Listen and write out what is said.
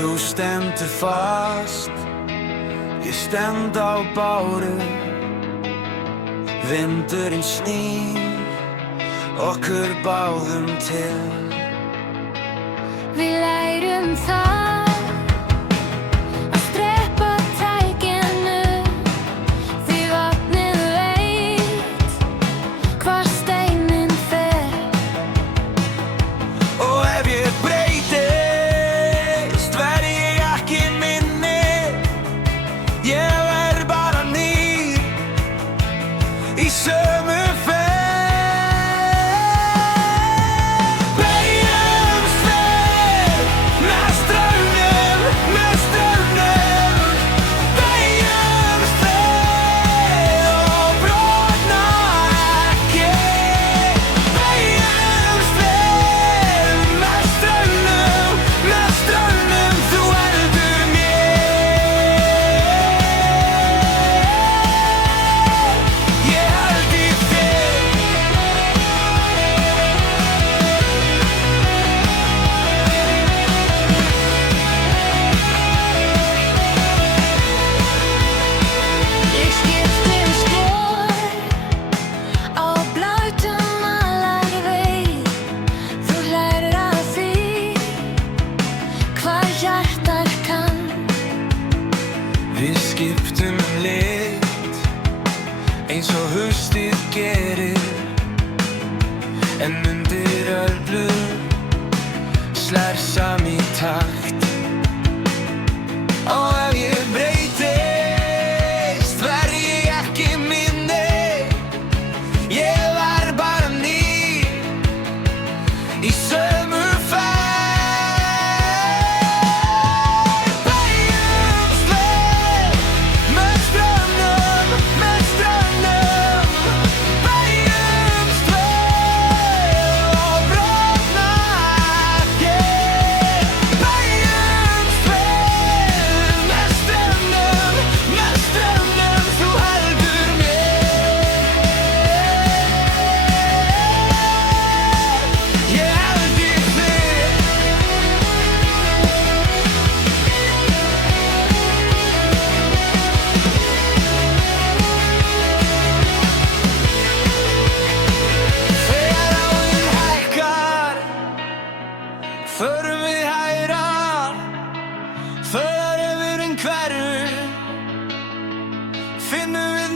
Þú stendur fast, ég stend á báru. Vindurinn snýr okkur báðum til. Við lærum það að streppa tækinu, því vatnið veit hvar steininn fer. Og ef ég breytist, verð ég ekki minni. Ég verð bara nýr í sömu ferð. Beygjumst við með straumnum, með straumnum. Beygjumst við og brotna ekki. Beygjumst við með straumnum, þú heldur mér. Ég held í þig. Ég skipti spor á blautum malarveg. Þú lærir að því hvað hjartað kann. Við skiptum lit eins og haustið gerir, en undir ölblum slær sami takt. Og ef ég breytist, verð ég ekki minni. Ég verð bara nýr í sömu ferð. Beygjumst við með straumnum, beygjumst við og brotna ekki. Beygjumst við með straumnum, þú heldur mér. Ég held í þig. Þegar áin hækkar, förum við hægra. Þegar yfirinn hverfur, finnum við